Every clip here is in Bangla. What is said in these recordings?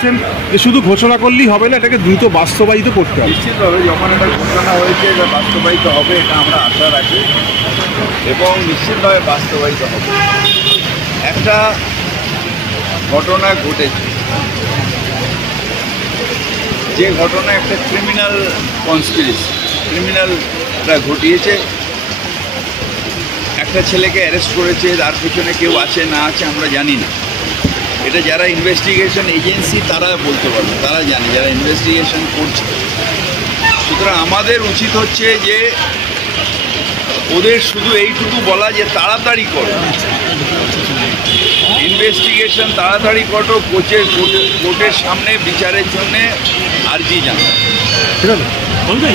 করছেন যে শুধু ঘোষণা করলেই হবে না, এটাকে দ্রুত বাস্তবায়িত করতে হবে। নিশ্চিতভাবে যখন এটা ঘোষণা হয়েছে এটা বাস্তবায়িত হবে, এটা আমরা আশা রাখি এবং নিশ্চিতভাবে বাস্তবায়িত হবে। একটা ঘটনা ঘটেছে, যে ঘটনা একটা ক্রিমিনাল কনস্পিরেসি, ক্রিমিনালরা ঘটিয়েছে। একটা ছেলেকে অ্যারেস্ট করেছে, তার পিছনে কেউ আছে না আছে আমরা জানি না, এটা যারা ইনভেস্টিগেশন এজেন্সি তারা বলতে পারবে, তারা জানে যারা ইনভেস্টিগেশন করছে। সুতরাং আমাদের উচিত হচ্ছে যে ওদের শুধু এইটুকু বলা যে তাড়াতাড়ি করো, ইনভেস্টিগেশন তাড়াতাড়ি করো, কোর্টের সামনে বিচারের জন্য আর্জি জানাও। ঠিক আছে, বলতে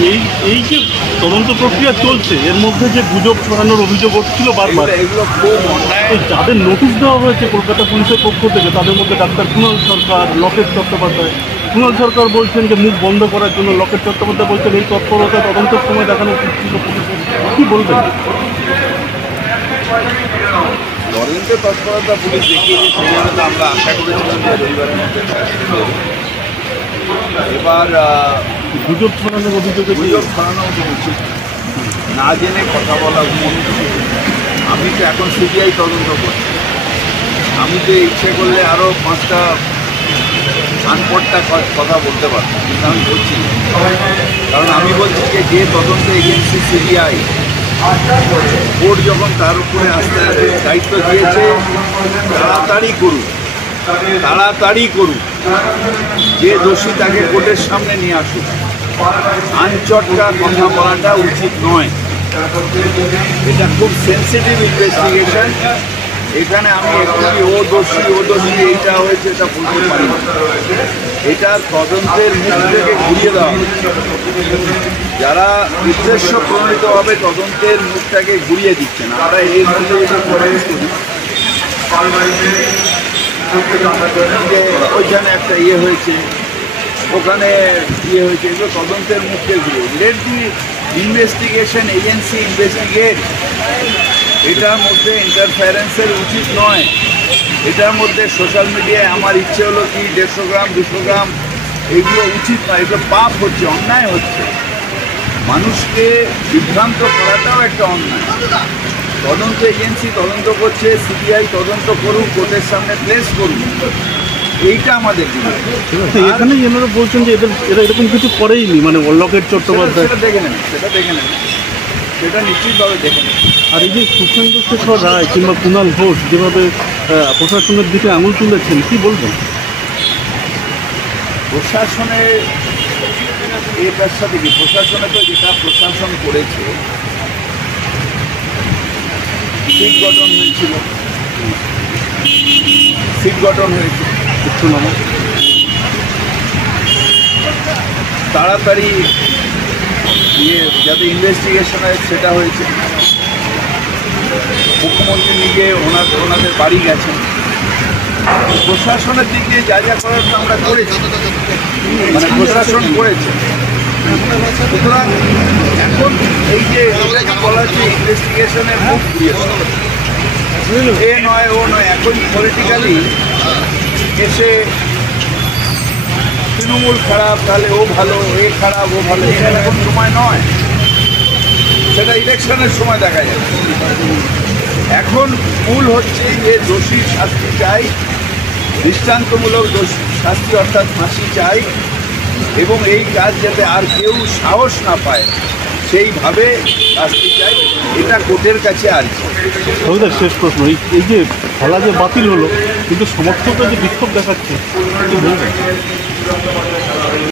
এই যে তদন্ত প্রক্রিয়া চলছে এর মধ্যে যে গুজব ছড়ানোর অভিযোগ উঠছিল বারবার, এগুলো খুব অন্যায়। যাদের নোটিশ দেওয়া হয়েছে কলকাতা পুলিশের পক্ষ থেকে তাদের মধ্যে ডাক্তার কুণাল সরকার, লকেট চট্টোপাধ্যায়। কুণাল সরকার বলছেন যে মুখ বন্ধ করার জন্য, লকেট চট্টোপাধ্যায় বলছেন এই তৎপরতা তদন্তের সময় দেখানো উচিত ছিল পুলিশের। কী বলবেন? তদন্তের তৎপরতা পুলিশ দেখিয়েছে, সেই জন্য তো আমরা আশা করেছিলাম যে রবিবারের মধ্যে। এবার গুজব ছড়ানোর অভিযোগে গুজব ছড়ানো উচিত না, জেনে কথা বলা উচিত। আমি তো এখন সিবিআই তদন্ত করছি, আমি তো ইচ্ছে করলে আরও 5টা আনপটটা কথা বলতে পারতাম, কিন্তু আমি বলছি না। কারণ আমি বলছি যে তদন্ত এজেন্সি সিবিআই, কোর্ট যখন তার উপরে আস্তে আস্তে দায়িত্ব দিয়েছে, তাড়াতাড়ি করুক, যে দোষী তাকে কোর্টের সামনে নিয়ে আসুক। আনচটকা কথা বলাটা উচিত নয়, এটা খুব সেন্সিটিভ ইনভেস্টিগেশন। এখানে আমি এখনই ও দোষী এইটা হয়েছে এটা বলতে পারি না। এটা তদন্তের মুখ থেকে ঘুরিয়ে দেওয়া হচ্ছে, যারা উদ্দেশ্য প্রণীতভাবে তদন্তের মুখটাকে ঘুরিয়ে দিচ্ছেন। আমরা এর মধ্যে যদি করে যে ওইখানে একটা হয়েছে, ওখানে হয়েছে, এগুলো তদন্তের মুখকে ঘুরিয়ে। লেট দি ইনভেস্টিগেশন এজেন্সি ইনভেস্টিগেট। এটার মধ্যে ইন্টারফারেন্সের উচিত নয়। এটার মধ্যে সোশ্যাল মিডিয়ায় আমার ইচ্ছে হলো কি 150 গ্রাম 200 গ্রাম, এগুলো উচিত নয়, এগুলো পাপ হচ্ছে, অন্যায় হচ্ছে। মানুষকে বিভ্রান্ত করাটাও একটা অন্যায়। তদন্ত এজেন্সি তদন্ত করছে, সিবিআই তদন্ত করুক, কোর্টের সামনে প্লেস করুক, এইটা আমাদের জীবন। এখানে এনারা বলছেন যে এরা এরকম কিছু করেইনি, মানে লকেট চট্টোপাধ্যায়। সেটা দেখে নেন, সেটা নিশ্চিতভাবে দেখে নেন। আর এই যে সুখেন্দু শেখর রায় কিংবা কুণাল ঘোষ যেভাবে প্রশাসনের দিকে আঙুল তুলেছেন, কি বলবেন? প্রশাসনের এটার সাথে কি, প্রশাসনে তো যেটা প্রশাসন করেছে, সিট গঠন হয়েছিল, তাড়াতাড়ি যাতে ইনভেস্টিগেশন হয় সেটা হয়েছে। মুখ্যমন্ত্রী নিজে ওনাদের বাড়ি গেছেন। প্রশাসনের দিক দিয়ে যা যা করার আমরা করেছি, মানে প্রশাসন করেছে। সুতরাং এখন এই যে বলা হচ্ছে ইনভেস্টিগেশনের মুখ ঘুরিয়ে এ নয় ও নয়, এখন পলিটিক্যালি এসে তৃণমূল খারাপ তাহলে ও ভালো, এ খারাপ ও ভালো, এখানে এখন সময় নয়, সেটা ইলেকশনের সময় দেখা যাবে। এখন মূল হচ্ছে যে দোষীর শাস্তি চাই, দৃষ্টান্তমূলক শাস্তি অর্থাৎ ফাঁসি চাই, এবং এই কাজ যাতে আর কেউ সাহস না পায় সেইভাবে শাস্তি চাই, এটা কোর্টের কাছে আর্জি। শেষ প্রশ্ন, এই যে খেলা যে বাতিল হলো কিন্তু সমর্থকরা যে বিক্ষোভ দেখাচ্ছে, কি বলবেন?